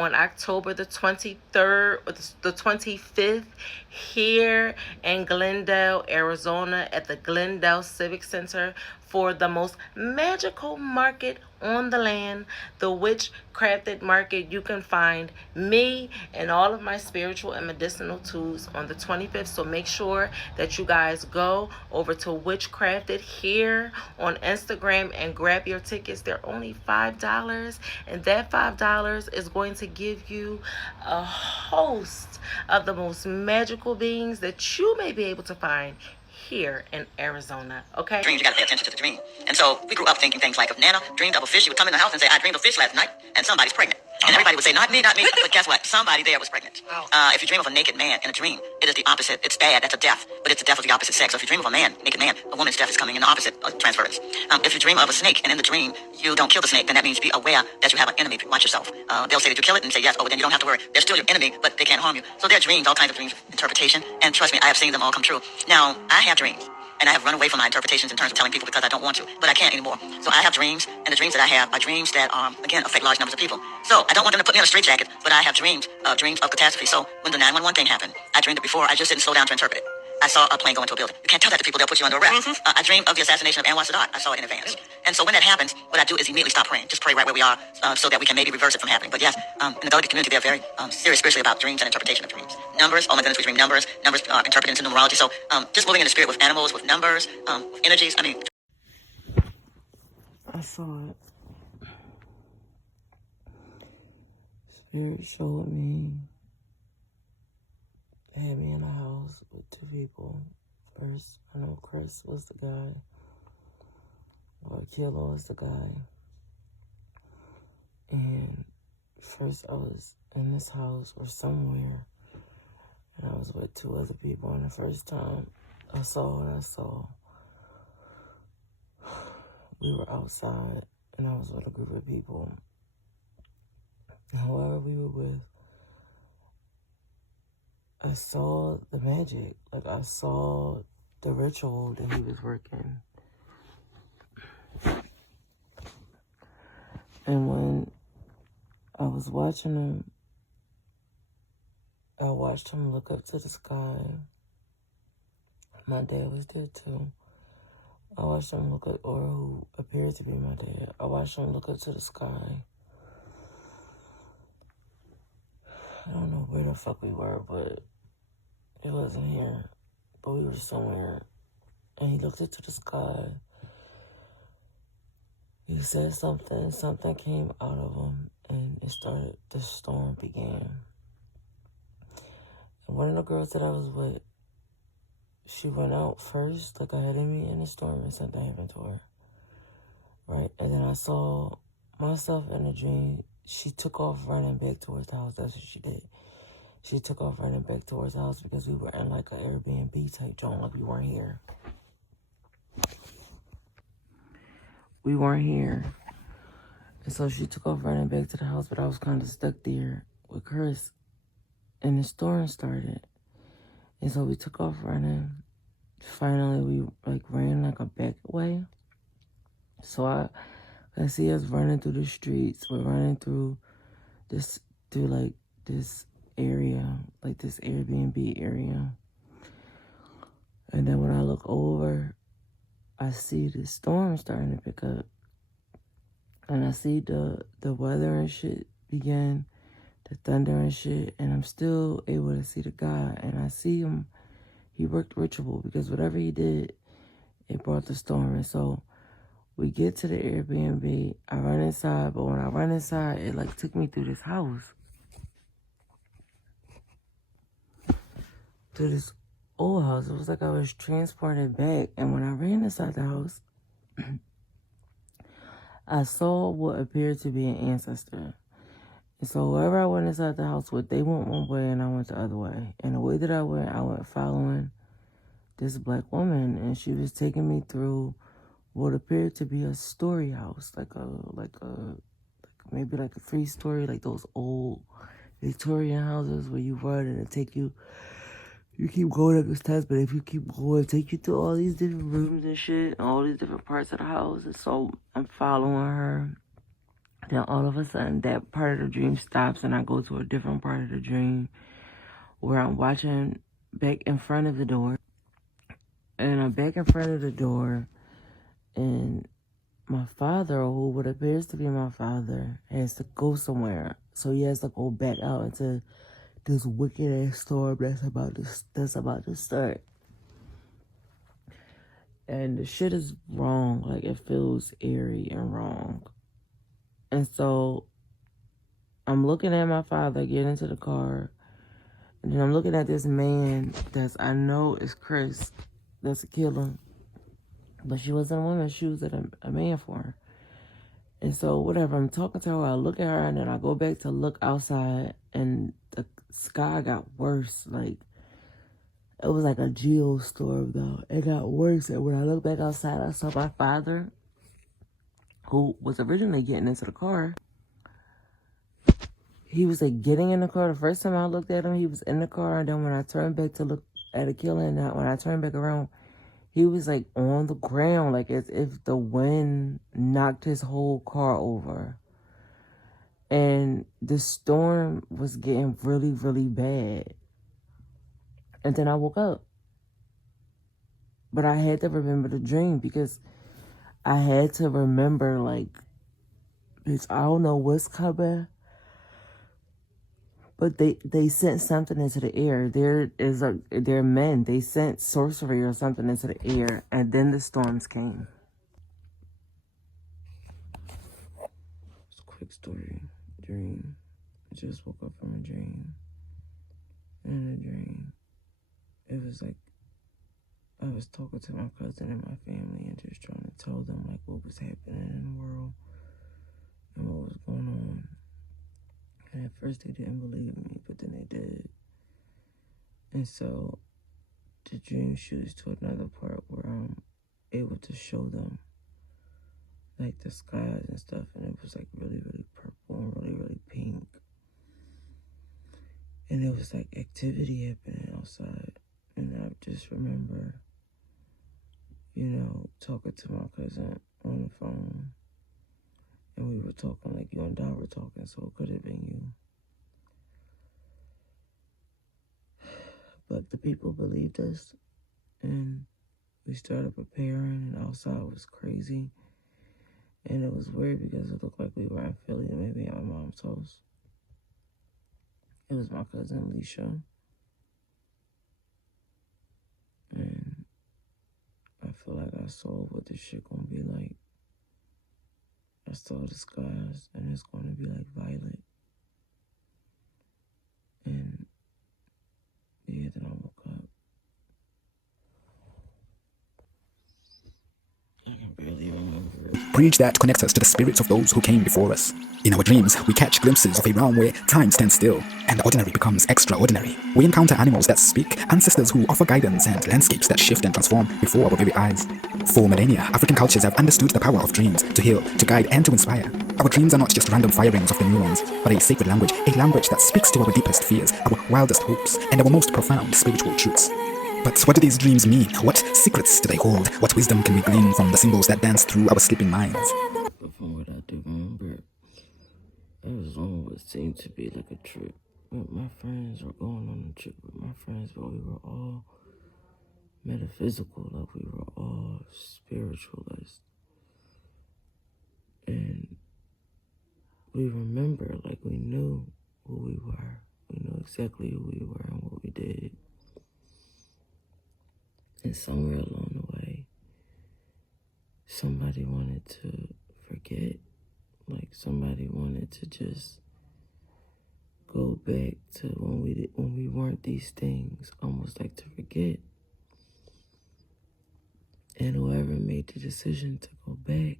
on October the 23rd or the 25th here in Glendale, Arizona at the Glendale Civic Center for the most magical market on the land, the Witch Crafted Market. You can find me and all of my spiritual and medicinal tools on the 25th. So make sure that you guys go over to Witch Crafted here on Instagram and grab your tickets. They're only $5, and that $5 is going to give you a host of the most magical beings that you may be able to find here in Arizona. Okay? Dreams, you got to pay attention to the dream. And so we grew up thinking things like, if Nana dreamed of a fish, she would come in the house and say, I dreamed of fish last night, and somebody's pregnant. And everybody would say, not me, not me. But guess what? Somebody there was pregnant. If you dream of a naked man in a dream, it is the opposite. It's bad. That's a death. But it's the death of the opposite sex. So if you dream of a man, naked man, a woman's death is coming in the opposite transference. If you dream of a snake, and in the dream, you don't kill the snake, then that means be aware that you have an enemy. Watch yourself. They'll say that you kill it and say yes. Oh, but then you don't have to worry. They're still your enemy, but they can't harm you. So there are dreams, all kinds of dreams, interpretation. And trust me, I have seen them all come true. Now, I have dreams. And I have run away from my interpretations in terms of telling people because I don't want to, but I can't anymore. So I have dreams, and the dreams that I have are dreams that, again, affect large numbers of people. So I don't want them to put me in a straitjacket, but I have dreams of catastrophe. So when the 911 thing happened, I dreamed it before. I just didn't slow down to interpret it. I saw a plane go into a building. You can't tell that to people. They'll put you under arrest. I dreamed of the assassination of Anwar Sadat. I saw it in advance. And so when that happens, what I do is immediately stop praying. Just pray right where we are so that we can maybe reverse it from happening. But yes, in the delegate community, they're very serious spiritually about dreams and interpretation of dreams. Numbers, oh my goodness, we dream numbers. Numbers interpreted into numerology. So just moving in the spirit with animals, with numbers, with energies. I mean, I saw it. Spirit showed me. Had me in a house with two people. First, I know Chris was the guy, or Kilo was the guy. And first I was in this house or somewhere, and I was with two other people. And the first time I saw what I saw, we were outside, and I was with a group of people. Whoever we were with, I saw the magic. Like, I saw the ritual that he was working. And when I was watching him, I watched him look up to the sky. My dad was there too. I watched him look up, or who appeared to be my dad. I watched him look up to the sky. I don't know where the fuck we were, but it wasn't here. But we were somewhere. And he looked into the sky. He said something. Something came out of him. And it started, the storm began. And one of the girls that I was with, she went out first, like ahead of me in the storm, and something happened to her. Right? And then I saw myself in a dream. She took off running back towards the house. That's what she did. She took off running back towards the house because we were in like an Airbnb type joint, like we weren't here. We weren't here. And so she took off running back to the house, but I was kind of stuck there with Chris. And the storm started. And so we took off running. Finally, we like ran like a back way. So I see us running through the streets. We're running through this area, like this Airbnb area. And then when I look over, I see the storm starting to pick up. And I see the weather and shit begin, the thunder and shit. And I'm still able to see the guy. And I see him, he worked ritual because whatever he did, it brought the storm. And so we get to the Airbnb. I run inside, but when I run inside, it like took me through this house. To this old house. It was like I was transported back. And when I ran inside the house, I saw what appeared to be an ancestor. And so wherever I went inside the house with, they went one way and I went the other way. And the way that I went following this black woman, and she was taking me through what appeared to be a story house, maybe like a 3-story, like those old Victorian houses where you run and it take you. You keep going up the steps, but if you keep going, take you through all these different rooms and shit, all these different parts of the house. And so I'm following her. Then all of a sudden, that part of the dream stops, and I go to a different part of the dream where I'm watching back in front of the door. And I'm back in front of the door, and my father, who what appears to be my father, has to go somewhere. So he has to go back out into this wicked ass storm that's about to start. And the shit is wrong. Like, it feels eerie and wrong. And so I'm looking at my father get into the car. And then I'm looking at this man I know is Chris. That's a killer. But she wasn't a woman. She was a man for her. And so whatever, I'm talking to her. I look at her, and then I go back to look outside. And the sky got worse. Like, it was like a geostorm, though. It got worse. And when I look back outside, I saw my father, who was originally getting into the car. He was like getting in the car. The first time I looked at him, he was in the car. And then when I turned back to look at the killer, and when I turned back around, he was like on the ground, like as if the wind knocked his whole car over. And the storm was getting really, really bad. And then I woke up. But I had to remember the dream, because I had to remember, like, bitch, I don't know what's coming. But they sent something into the air. They're men. They sent sorcery or something into the air, and then the storms came. It's a quick story. Dream. I just woke up from a dream. In a dream, it was like I was talking to my cousin and my family and just trying to tell them like what was happening in the world and what was going on. And at first they didn't believe me, but then they did. And so the dream shoots to another part where I'm able to show them like the skies and stuff, and it was like really, really purple and really, really pink. And it was like activity happening outside. And I just remember, talking to my cousin on the phone. And we were talking like you and Dad were talking, so it could have been you. But the people believed us, and we started preparing, and outside was crazy. And it was weird because it looked like we were in Philly, and maybe at my mom's house. It was my cousin Alicia. And I feel like I saw what this shit gonna be like. I saw the skies, and it's gonna be like violet. And yeah, then I woke up. I can barely remember it. Bridge that connects us to the spirits of those who came before us. In our dreams, we catch glimpses of a realm where time stands still and the ordinary becomes extraordinary. We encounter animals that speak, ancestors who offer guidance, and landscapes that shift and transform before our very eyes. For millennia, African cultures have understood the power of dreams to heal, to guide, and to inspire. Our dreams are not just random firings of the neurons, but a sacred language, a language that speaks to our deepest fears, our wildest hopes, and our most profound spiritual truths. But what do these dreams mean? What secrets do they hold? What wisdom can we glean from the symbols that dance through our sleeping minds? But from what I do remember, it was on what seemed to be like a trip. But my friends were going on a trip with my friends, but we were all metaphysical, like we were all spiritualists. And we remember, like we knew who we were. We knew exactly who we were and what we did. And somewhere along the way, somebody wanted to forget. Like somebody wanted to just go back to when we weren't these things, almost like to forget. And whoever made the decision to go back,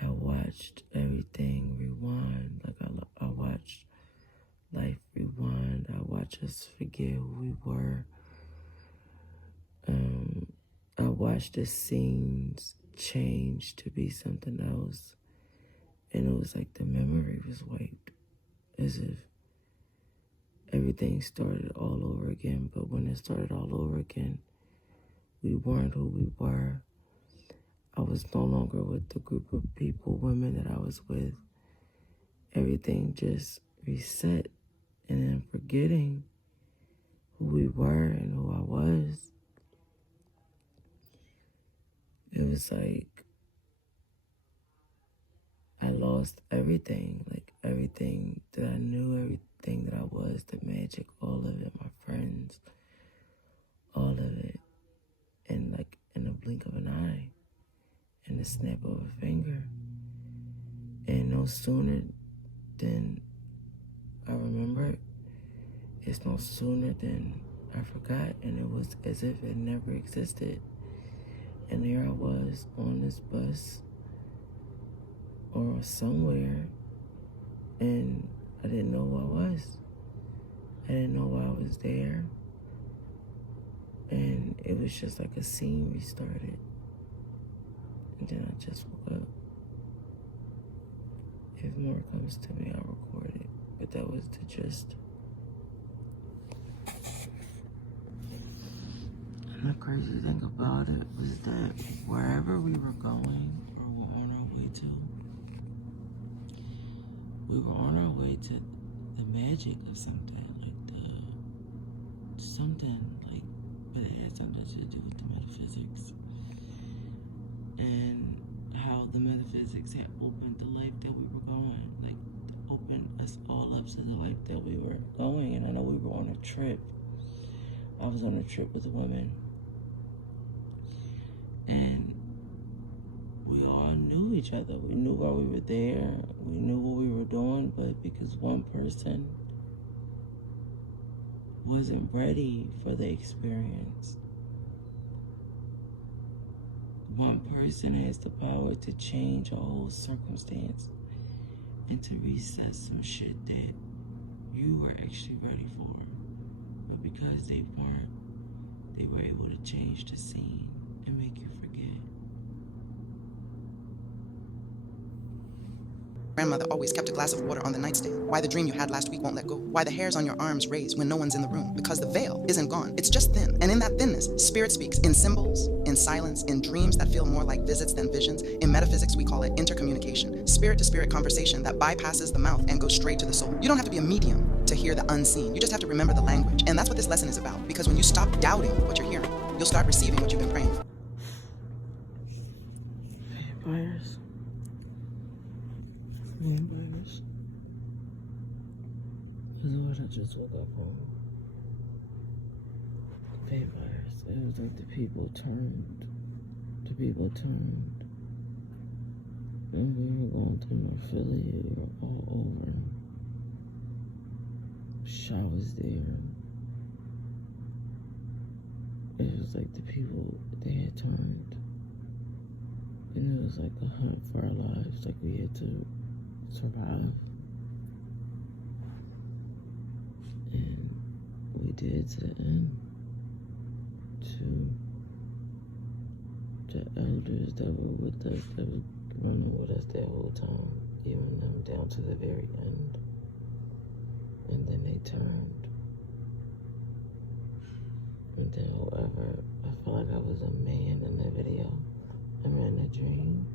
I watched everything rewind. Like I watched life rewind. I watched us forget who we were. I watched the scenes change to be something else. And it was like the memory was wiped. As if everything started all over again. But when it started all over again, we weren't who we were. I was no longer with the group of people, women that I was with. Everything just reset, and then forgetting who we were and who I was. It was like I lost everything, like everything that I knew, everything that I was, the magic, all of it, my friends, all of it, and like in the blink of an eye, in the snap of a finger. And no sooner than I remembered, it's no sooner than I forgot, and it was as if it never existed. And there I was on this bus or somewhere, and I didn't know who I was. I didn't know why I was there. And it was just like a scene restarted. And then I just woke up. If more comes to me, I'll record it. But that was the gist. And the crazy thing about it was that wherever we were going, or were on our way to, we were on our way to the magic of something, but it had something to do with the metaphysics. And how the metaphysics had opened the life that we were going, like opened us all up to the life that we were going. And I know we were on a trip. I was on a trip with a woman. And we all knew each other. We knew why we were there. We knew what we were doing, but because one person wasn't ready for the experience. One person has the power to change a whole circumstance and to reset some shit that you were actually ready for. But because they weren't, they were able to change the scene and make you forget. Grandmother always kept a glass of water on the nightstand. Why the dream you had last week won't let go. Why the hairs on your arms raise when no one's in the room. Because the veil isn't gone. It's just thin. And in that thinness, spirit speaks in symbols, in silence, in dreams that feel more like visits than visions. In metaphysics, we call it intercommunication. Spirit to spirit conversation that bypasses the mouth and goes straight to the soul. You don't have to be a medium to hear the unseen. You just have to remember the language. And that's what this lesson is about. Because when you stop doubting what you're hearing, you'll start receiving what you've been praying for. Vampires. Vampires. This is what I just woke up from. Vampires. It was like the people turned. And we were going through North Philly. We were all over. Shaw was there. It was like the people, they had turned. And it was like a hunt for our lives. Like we had to survive. And we did to the end. To the elders that were with us, that were running with us that whole time, giving them down to the very end. And then they turned. And then, however, I felt like I was a man in the video. I'm in a dream.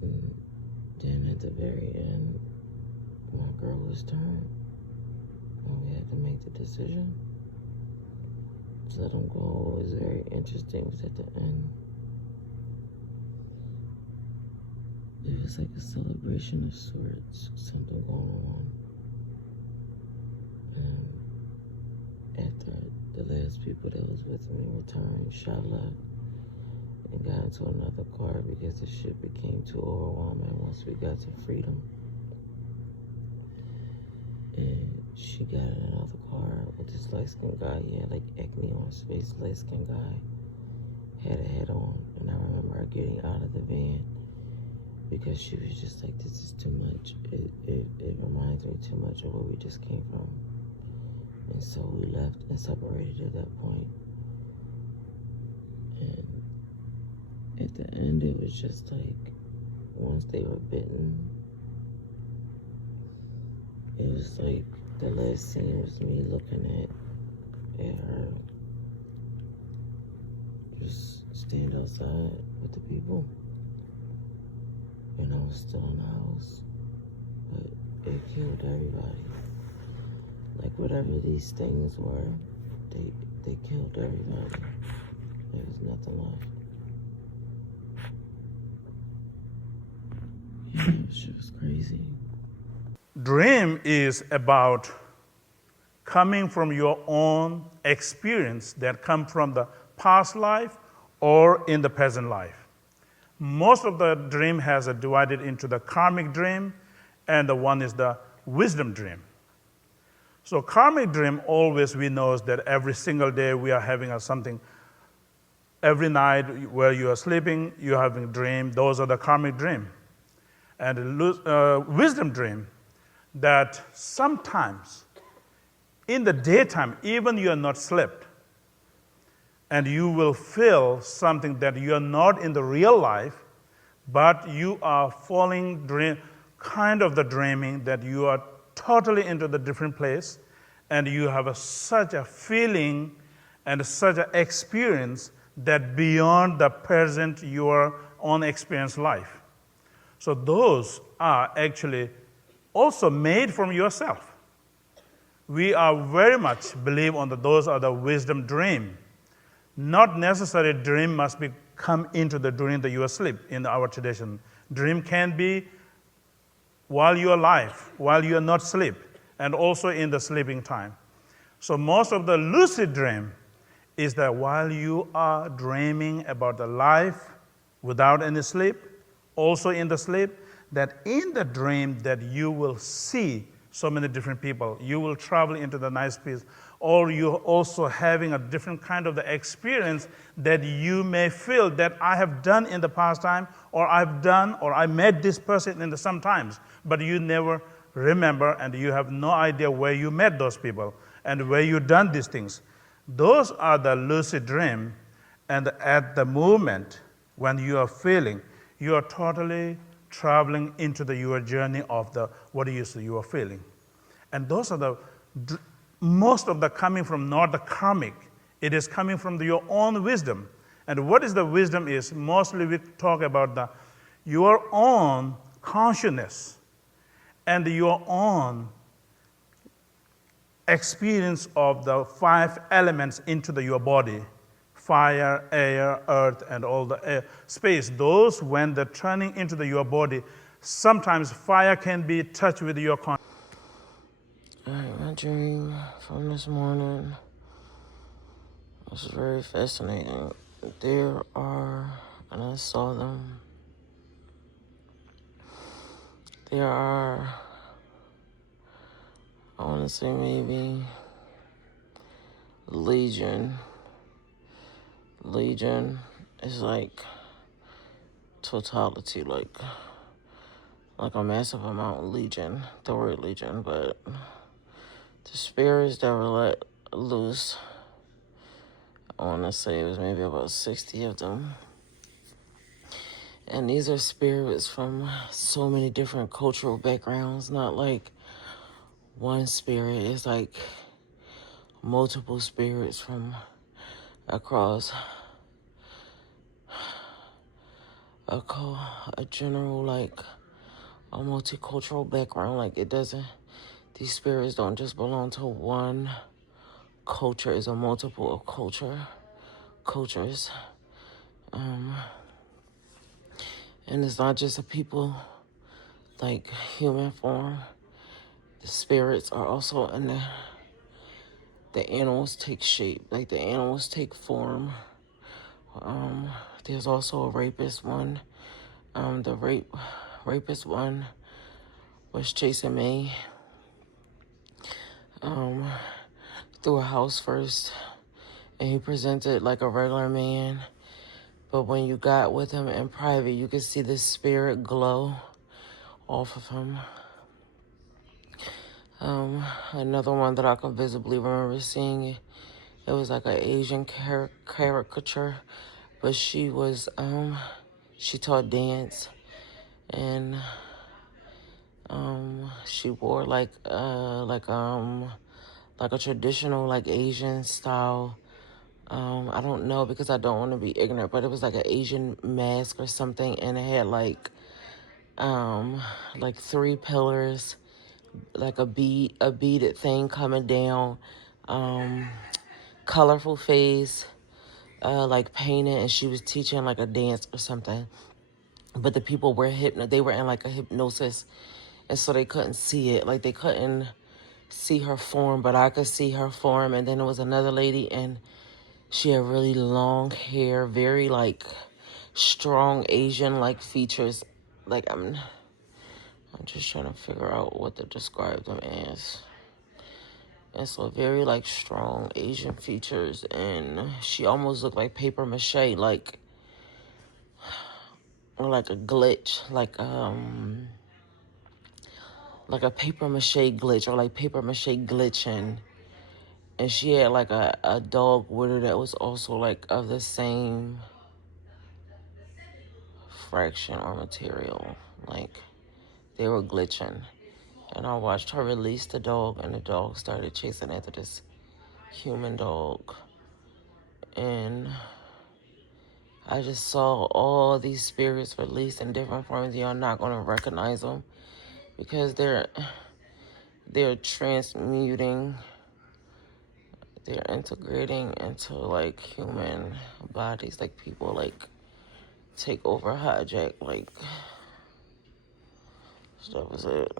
And then at the very end, my girl was turned. And we had to make the decision to let him go. What was very interesting was at the end, it was like a celebration of sorts, something going on. After the last people that was with me returned, shot left and got into another car because the shit became too overwhelming once we got to freedom. And she got in another car with this light-skinned guy. He had like acne on his face, light-skinned guy. Had a hat on. And I remember her getting out of the van because she was just like, this is too much. It reminds me too much of where we just came from. And so we left and separated at that point. And at the end, it was just like, once they were bitten, it was like, the last scene was me looking at her, just stand outside with the people. And I was still in the house. But it killed everybody. Like whatever these things were, they killed everybody. There was nothing left. Yeah, it was just crazy. Dream is about coming from your own experience that come from the past life or in the present life. Most of the dream has divided into the karmic dream, and the one is the wisdom dream. So karmic dream, always we know that every single day we are having something. Every night where you are sleeping, you are having a dream. Those are the karmic dream. And wisdom dream, that sometimes in the daytime, even you are not slept, and you will feel something that you are not in the real life, but you are falling kind of the dreaming that you are totally into the different place, and you have such a feeling and such an experience that beyond the present your own experience life. So those are actually also made from yourself. We are very much believe on those are the wisdom dream. Not necessarily dream must be come into during the your sleep in our tradition. Dream can be while you are alive, while you are not asleep, and also in the sleeping time. So most of the lucid dream is that while you are dreaming about the life without any sleep, also in the sleep, that in the dream that you will see so many different people. You will travel into the nice place, or you're also having a different kind of the experience that you may feel that I have done in the past time, or I've done, or I met this person in the sometimes, but you never remember and you have no idea where you met those people and where you done these things. Those are the lucid dream, and at the moment when you are feeling, you are totally traveling into your journey of what you are feeling. And those are most of the coming from not the karmic. It is coming from your own wisdom. And what is the wisdom is, mostly we talk about your own consciousness and your own experience of the 5 elements into your body: fire, air, earth, and all the space. Those, when they're turning into your body, sometimes fire can be touched with your consciousness. All right, my dream from this morning was very fascinating. There are, and I saw them, there are, I want to say maybe Legion. Legion is like totality, like a massive amount of legion, the word legion, but the spirits that were let loose, I want to say it was maybe about 60 of them. And these are spirits from so many different cultural backgrounds, not like one spirit. It's like multiple spirits from across a general, like a multicultural background. Like these spirits don't just belong to one culture. It's a multiple of cultures. And it's not just a people, like human form. The spirits are also in the animals take shape, like the animals take form. There's also a rapist one. The rapist one was chasing me through a house first, and he presented like a regular man. But when you got with him in private, you could see the spirit glow off of him. Another one that I can visibly remember seeing, it was like an Asian caricature, but she was, she taught dance, and she wore like a traditional like Asian style I don't know because I don't want to be ignorant, but it was like an Asian mask or something, and it had like 3 pillars, like a beaded thing coming down, colorful face, like painted, and she was teaching like a dance or something. But the people were they were in like a hypnosis, and so they couldn't see it. Like they couldn't see her form, but I could see her form. And then there was another lady, and she had really long hair, very like strong Asian like features. Like I'm just trying to figure out what to describe them as. And so very like strong Asian features, and she almost looked like paper mache, or like a glitch, like a paper mache glitch, or like paper mache glitching. And she had like a dog with her that was also like of the same fraction or material. Like they were glitching. And I watched her release the dog, and the dog started chasing after this human dog. And I just saw all these spirits released in different forms. You're not gonna recognize them because they're transmuting, they're integrating into like human bodies. Like people like take over, hijack, like so that was it.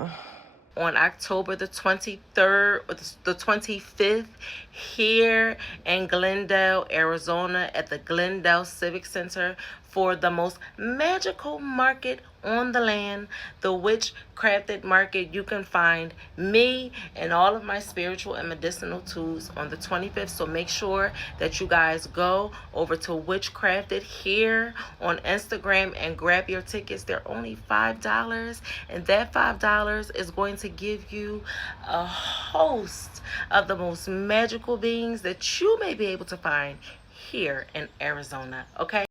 On October the 23rd or the 25th here in Glendale, Arizona at the Glendale Civic Center for the most magical market on the land, the Witch Crafted Market. You can find me and all of my spiritual and medicinal tools on the 25th. So make sure that you guys go over to Witch Crafted here on Instagram and grab your tickets. They're only $5, and that $5 is going to give you a host of the most magical beings that you may be able to find here in Arizona. Okay?